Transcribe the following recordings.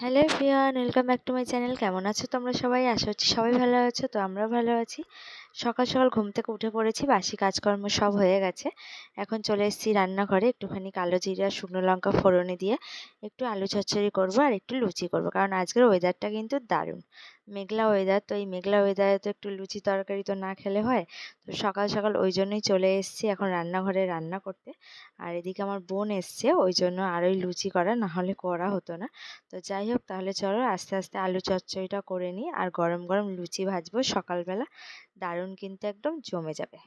Hello ফিয়ান welcome back to my channel কেমন আছো তোমরা সবাই? আশা হচ্ছি সবাই ভালো আছো, তো আমরাও ভালো আছি। সকাল সকাল ঘুম থেকে উঠে পড়েছি, বাসি কাজকর্ম সব হয়ে গেছে। এখন চলে এসেছি রান্নাঘরে, একটুখানি কালো জিরা, শুকনো লঙ্কা ফোড়নে দিয়ে একটু আলু চচ্চড়ি করব আর একটু লুচি করব। কারণ আজকের ওয়েদারটা কিন্তু দারুণ। মেঘলা ওয়েদার তো এই মেঘলা ওয়েদারে তো একটু লুচি তরকারি তো না খেলে হয়। তো সকাল সকাল ওই জন্যই চলে এসেছি এখন রান্নাঘরে রান্না করতে। আর এদিকে আমার বোন এসছে, ওই জন্য আর ওই লুচি করা, না হলে করা হতো না। তো যাই হোক, তাহলে চলো আস্তে আস্তে আলু চচ্চড়িটা করে নিই। আর গরম গরম লুচি ভাজবো সকালবেলা। দারুণ কিন্তু একদম জমে যাবে।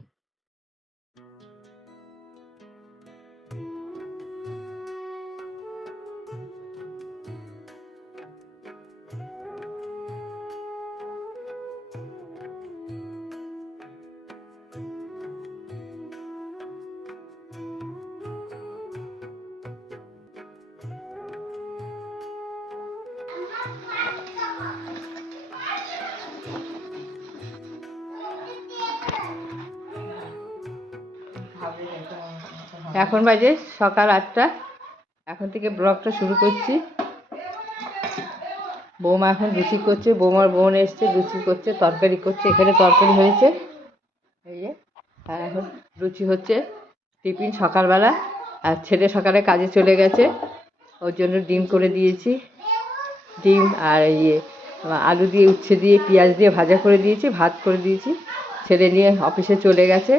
এখন বাজে সকাল আটটা। এখন থেকে ব্লগটা শুরু করছি। বৌমা এখন লুচি করছে, বৌমার বোন এসছে, লুচি করছে, তরকারি করছে, এখানে তরকারি হয়েছে। এই যে, আর এখন লুচি হচ্ছে, টিফিন সকালবেলা, আর ছেলে সকালে কাজে চলে গেছে, ওর জন্য ডিম করে দিয়েছি। ডিম আর ইয়ে আলু দিয়ে উচ্ছে দিয়ে, পেঁয়াজ দিয়ে ভাজা করে দিয়েছি, ভাত করে দিয়েছি। ছেলে নিয়ে অফিসে চলে গেছে,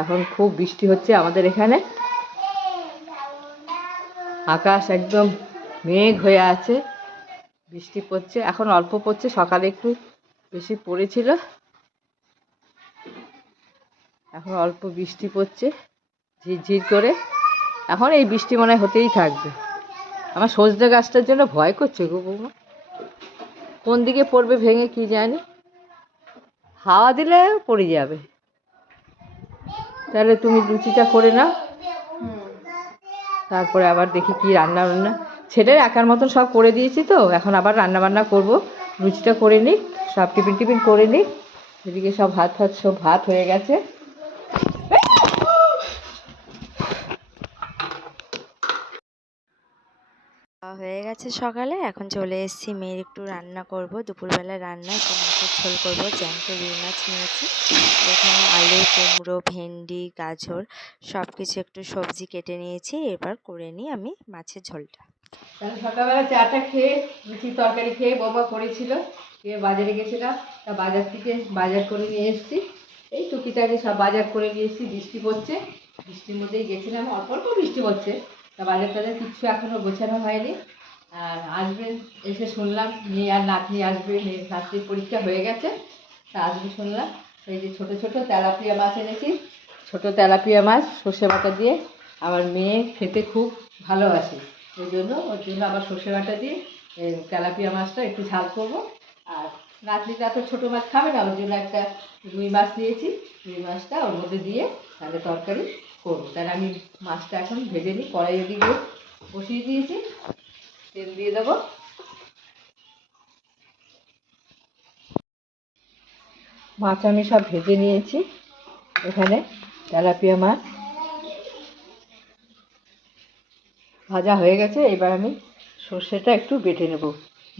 এখন খুব বৃষ্টি হচ্ছে আমাদের এখানে। আকাশ একদম মেঘ হয়ে আছে, বৃষ্টি পড়ছে, এখন অল্প পড়ছে, সকালে একটু বেশি পড়েছিল। এখন অল্প বৃষ্টি পড়ছে, ঝিরঝির করে। এখন এই বৃষ্টি মনে হতেই থাকবে। আমার সজনে গাছটার জন্য ভয় করছে গো বৌমা। কোন দিকে পড়বে ভেঙে কি জানি। হাওয়া দিলে পড়ে যাবে। তাহলে তুমি লুচিটা করে নাও। তারপরে আবার দেখি কি রান্না বান্না। ছেলের একার মতন সব করে দিয়েছি তো, এখন আবার রান্না বান্না করব। লুচিটা করে নিক, সব টিফিন টিফিন করে নিক। এদিকে সব ভাত ফাত সব ভাত হয়ে গেছে। হয়ে গেছে সকালে। এখন চলে এসেছি মেয়ের একটু রান্না করব। দুপুরবেলা রান্না, একটু ঝোল করব। জ্যান্ত রুই মাছ নিয়েছি। এখানে আলু, কুমড়ো, ভেন্ডি, গাজর সব কিছু একটু সবজি কেটে নিয়েছি। এবার করে নিই আমি মাছের ঝোলটা। সকালবেলা চাটা খেয়ে, লুচি তরকারি খেয়ে বাবা করেছিল, খেয়ে বাজারে গেছিলাম তা বাজার থেকে বাজার করে নিয়ে এসেছি। এই টুকিটাকি সব বাজার করে নিয়ে এসেছি। বৃষ্টি পড়ছে। বৃষ্টির মধ্যেই গেছিলাম। অল্প অল্প বৃষ্টি পড়ছে। তা বাজার টাজার কিচ্ছু এখনও গোছানো হয়নি। আর আসবেন এসে শুনলাম, মেয়ে আর নাতনি আসবে মেয়ের নাতনির পরীক্ষা হয়ে গেছে। তা আসবে শুনলাম, এই যে ছোটো ছোটো তেলাপিয়া মাছ এনেছি। ছোটো তেলাপিয়া মাছ, সর্ষে বাটা দিয়ে। আমার মেয়ে খেতে খুব ভালোবাসে। ওই জন্য ওর জন্য আবার সর্ষে বাটা দিয়ে তেলাপিয়া মাছটা একটু ঝাল করব। আর নাতনিটা তো ছোটো মাছ খাবে না ওর জন্য একটা রুই মাছ নিয়েছি। রুই মাছটা ওর মধ্যে দিয়ে তাহলে তরকারি করব। তাহলে আমি মাছটা এখন ভেজে নিই কড়াইয়ের দিকে বসিয়ে দিয়েছি। তেল দিয়ে দেবো। মাছ আমি সব ভেজে নিয়েছি এখানে, তেলাপিয়া মাছ। ভাজা হয়ে গেছে, এবার আমি সর্ষেটা একটু বেটে নেব।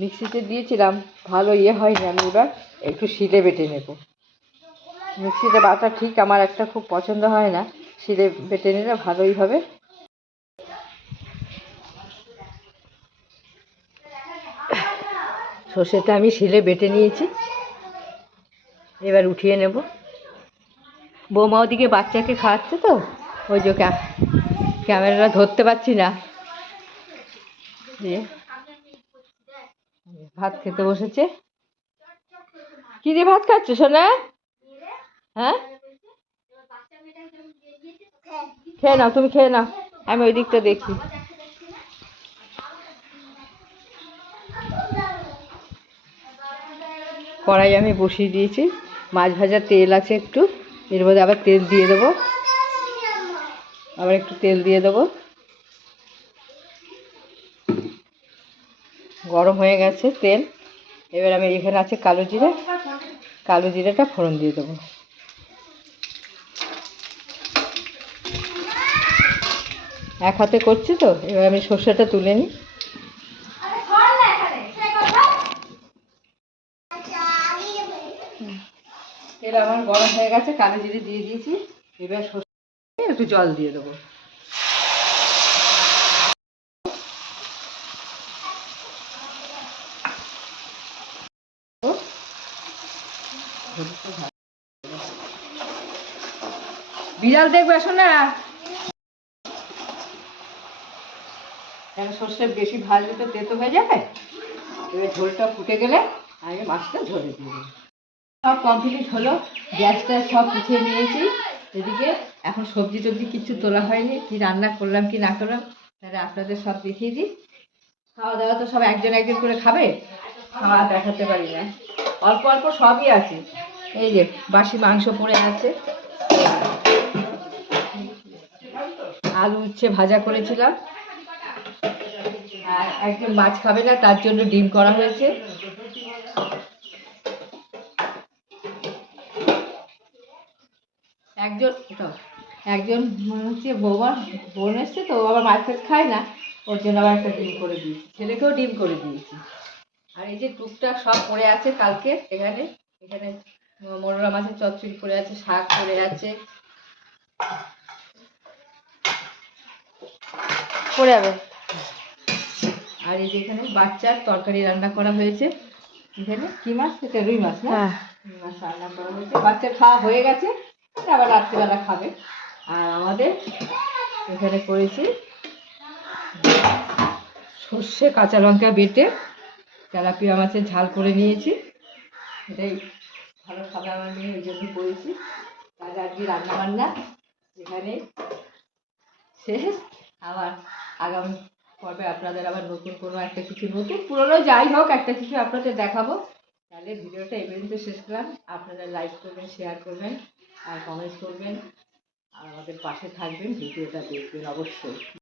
মিক্সিতে দিয়েছিলাম, ভালো ইয়ে হয়নি, আমি এবার একটু শিলে বেটে নেব। মিক্সিতে বাটা ঠিক আমার একটা খুব পছন্দ হয় না, শিলে বেটে নিলে ভালোই হবে। সর্ষেটা আমি শিলে বেটে নিয়েছি, এবার উঠিয়ে নেব। বৌমা ওদিকে বাচ্চাকে খাওয়াচ্ছে তো, ওই যে ক্যা- ক্যামেরাটা ধরতে পারছি না। দিয়ে ভাত খেতে বসেছে। কি দিয়ে ভাত খাচ্ছ, সোনা? হ্যাঁ? খেয়ে নাও, তুমি খেয়ে নাও। আমি ওই দিকটা দেখি। কড়াই আমি বসিয়ে দিয়েছি। মাছ ভাজার তেল আছে একটু। এর মধ্যে আবার তেল দিয়ে দেবো। আবার একটু তেল দিয়ে দেবো। গরম হয়ে গেছে, তেল। এবার আমি এখানে আছে কালো জিরে। কালো জিরেটা ফোড়ন দিয়ে দেবো। এক হাতে করছি তো, এবার আমি সর্ষেটা তুলে নিই। এবার আমার গরম হয়ে গেছে, কালো জিরে দিয়ে দিয়েছি। এবার সর্ষে একটু জল দিয়ে দেবো। বিড়াল দেখবে, শোন না। সর্ষে বেশি ভাজলে তো তেতো হয়ে যাবে? এবার ঝোলটা ফুটে গেলে আমি মাছটা ঝোলে দিয়ে সব কমপ্লিট হলো, গ্যাসটা সব গুছিয়ে নিয়েছি। এদিকে এখন সবজি টবজি কিছু তোলা হয়নি, কি রান্না করলাম, কি না করলাম, তাহলে আপনাদের সব দেখিয়ে দিই। খাওয়া দাওয়া তো সব একজন একজন করে খাবে? খাওয়া দেখাতে পারি না। অল্প অল্প সবই আছে। এই যে বাসি মাংস পড়ে আছে। আলু উচ্ছে ভাজা করেছিলাম। আর একজন মাছ খাবে না, তার জন্য ডিম করা হয়েছে। একজন একজন হচ্ছে বৌমা, বোন এসছে তো আবার মাছ ফাছ খায় না, ওর জন্য আবার একটা ডিম করে দিয়েছি। ছেলেকেও ডিম করে দিয়েছি। আর এই যে টুকটাক সব পড়ে আছে কালকে, এখানে এখানে মনোরা মাছের চচ্চড়ি পড়ে আছে, শাক পড়ে আছে। পড়ে যাবে। আর এই যে এখানে বাচ্চার তরকারি রান্না করা হয়েছে। এখানে কি মাছ? এটা রুই মাছ না? হ্যাঁ। রুই মাছ রান্না করা হয়েছে। বাচ্চার খাওয়া হয়ে গেছে আবার রাত্রিবেলা খাবে। আর আমাদের এখানে করেছি সর্ষে কাঁচা লঙ্কা বেটে তেলাপিয়া মাছের ঝাল করে নিয়েছি। এটাই ভালো খাবার আমার মেয়ে ওই জন্য করেছি। আজ আজকে রান্নাবান্না এখানে শেষ। আবার আগামী পর্বে আপনাদের আবার নতুন কোনো একটা কিছু, নতুন, পুরনো যাই হোক একটা কিছু আপনাদের দেখাবো। তাহলে ভিডিওটা এই পর্যন্ত শেষ করলাম। আপনারা লাইক করবেন শেয়ার করবেন আর কমেন্টস করবেন। আর আমাদের পাশে থাকবেন, ভিডিওটা দেখবেন অবশ্যই।